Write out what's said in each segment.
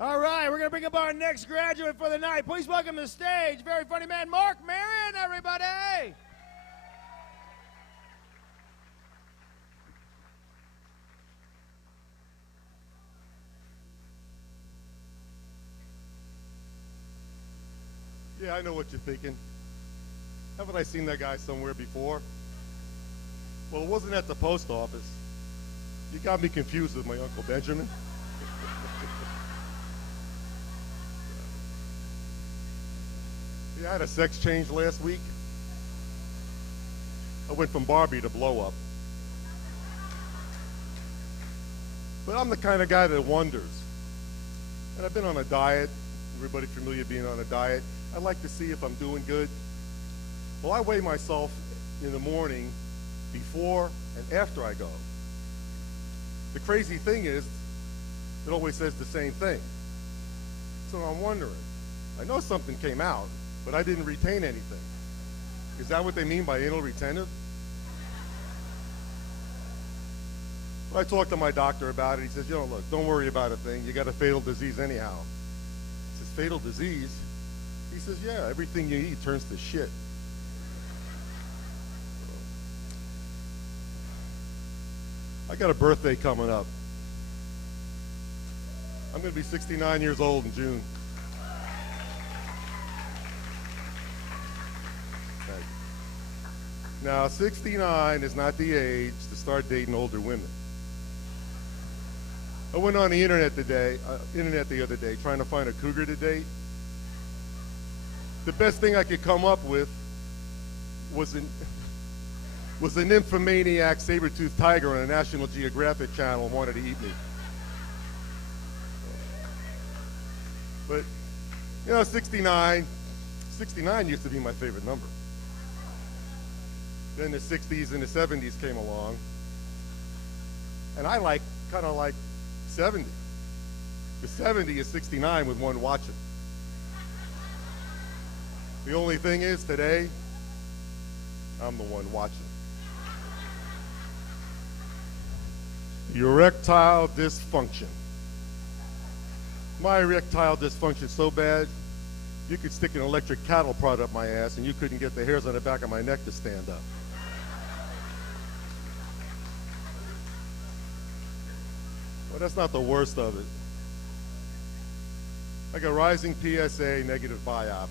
All right, we're going to bring up our next graduate for the night. Please welcome to the stage, very funny man, Mark Mirin, everybody. Yeah, I know what you're thinking. Haven't I seen that guy somewhere before? Well, it wasn't at the post office. You got me confused with my Uncle Benjamin. Yeah, I had a sex change last week. I went from Barbie to blow up. But I'm the kind of guy that wonders. And I've been on a diet. Everybody familiar being on a diet. I like to see if I'm doing good. Well, I weigh myself in the morning before and after I go. The crazy thing is, it always says the same thing. So I'm wondering, I know something came out, but I didn't retain anything. Is that what they mean by anal retentive? Well, I talked to my doctor about it. He says, look, don't worry about a thing. You got a fatal disease anyhow. I says, fatal disease? He says, yeah, everything you eat turns to shit. I got a birthday coming up. I'm going to be 69 years old in June. Now, 69 is not the age to start dating older women. I went on the internet the other day trying to find a cougar to date. The best thing I could come up with was an nymphomaniac saber-toothed tiger on a National Geographic channel wanted to eat me. But, 69 used to be my favorite number. Then the 60s and the 70s came along, and I kind of like 70. The 70 is 69 with one watching. The only thing is, today, I'm the one watching. Erectile dysfunction. My erectile dysfunction so bad, you could stick an electric cattle prod up my ass and you couldn't get the hairs on the back of my neck to stand up. Well, that's not the worst of it. I got rising PSA, negative biopsies.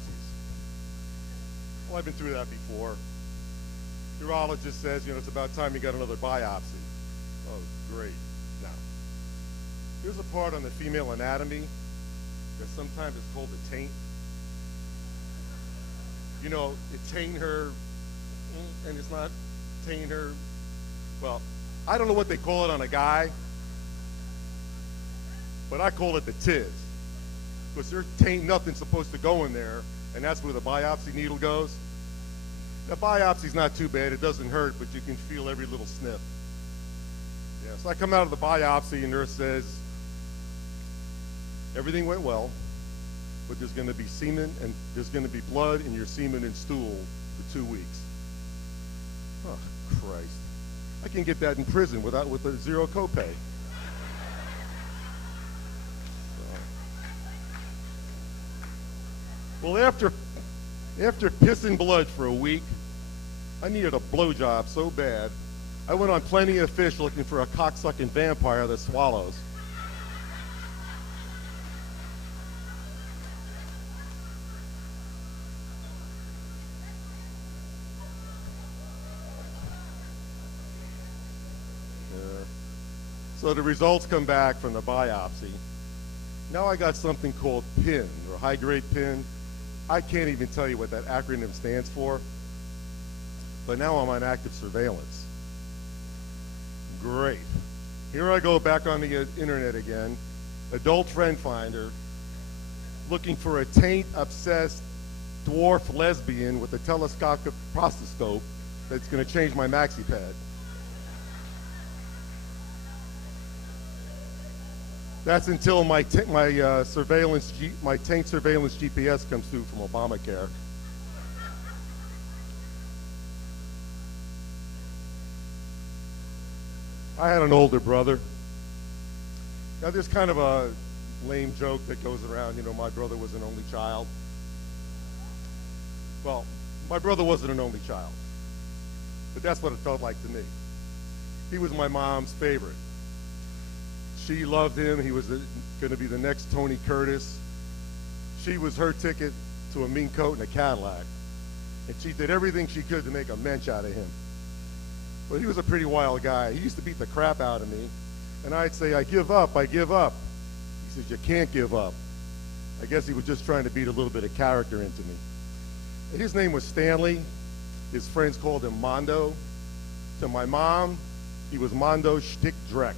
Well, I've been through that before. Urologist says, it's about time you got another biopsy. Oh, great. Now, here's a part on the female anatomy that sometimes is called the taint. It taint her, and it's not taint her. Well, I don't know what they call it on a guy, but I call it the tiz. Because there ain't nothing supposed to go in there, and that's where the biopsy needle goes. The biopsy's not too bad, it doesn't hurt, but you can feel every little snip. Yeah, so I come out of the biopsy and nurse says, everything went well, but there's gonna be semen and there's gonna be blood in your semen and stool for 2 weeks. Oh, Christ. I can get that in prison with a zero copay. Well, after pissing blood for a week, I needed a blowjob so bad, I went on Plenty of Fish looking for a cocksucking vampire that swallows. So the results come back from the biopsy. Now I got something called PIN, or high-grade PIN. I can't even tell you what that acronym stands for, but now I'm on active surveillance. Great. Here I go back on the internet again, adult friend finder, looking for a taint-obsessed dwarf lesbian with a telescopic prostoscope that's going to change my maxi pad. That's until my taint surveillance GPS comes through from Obamacare. I had an older brother. Now there's kind of a lame joke that goes around, you know, my brother was an only child. Well, my brother wasn't an only child, but that's what it felt like to me. He was my mom's favorite. She loved him. He was going to be the next Tony Curtis. She was her ticket to a mean coat and a Cadillac, and she did everything she could to make a mensch out of him. But he was a pretty wild guy. He used to beat the crap out of me, and I'd say, I give up, I give up. He says, you can't give up. I guess he was just trying to beat a little bit of character into me. And his name was Stanley. His friends called him Mondo. To my mom, he was Mondo Shtick Dreck.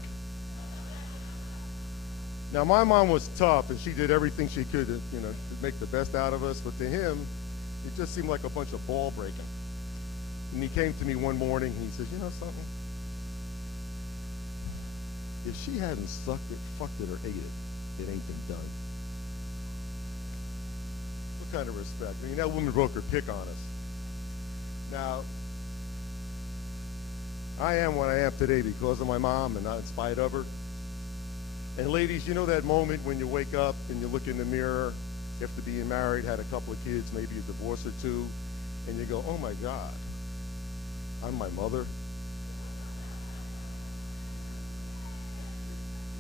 Now, my mom was tough, and she did everything she could to, you know, to make the best out of us, but to him, it just seemed like a bunch of ball breaking. And he came to me one morning, and he says, you know something? If she hadn't sucked it, fucked it, or ate it, it ain't been done. What kind of respect? I mean, that woman broke her pick on us. Now, I am what I am today because of my mom and not in spite of her. And ladies, you know that moment when you wake up and you look in the mirror after being married, had a couple of kids, maybe a divorce or two, and you go, oh my God, I'm my mother?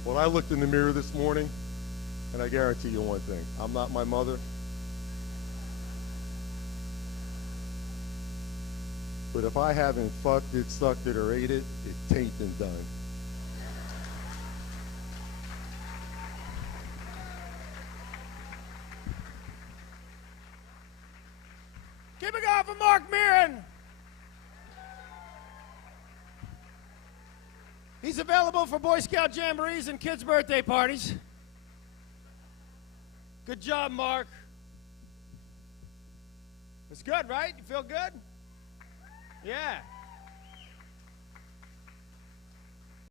Well, I looked in the mirror this morning, and I guarantee you one thing, I'm not my mother. But if I haven't fucked it, sucked it, or ate it, it tain't been done. Keep it going for Mark Mirin. He's available for Boy Scout jamborees and kids' birthday parties. Good job, Mark. It's good, right? You feel good? Yeah.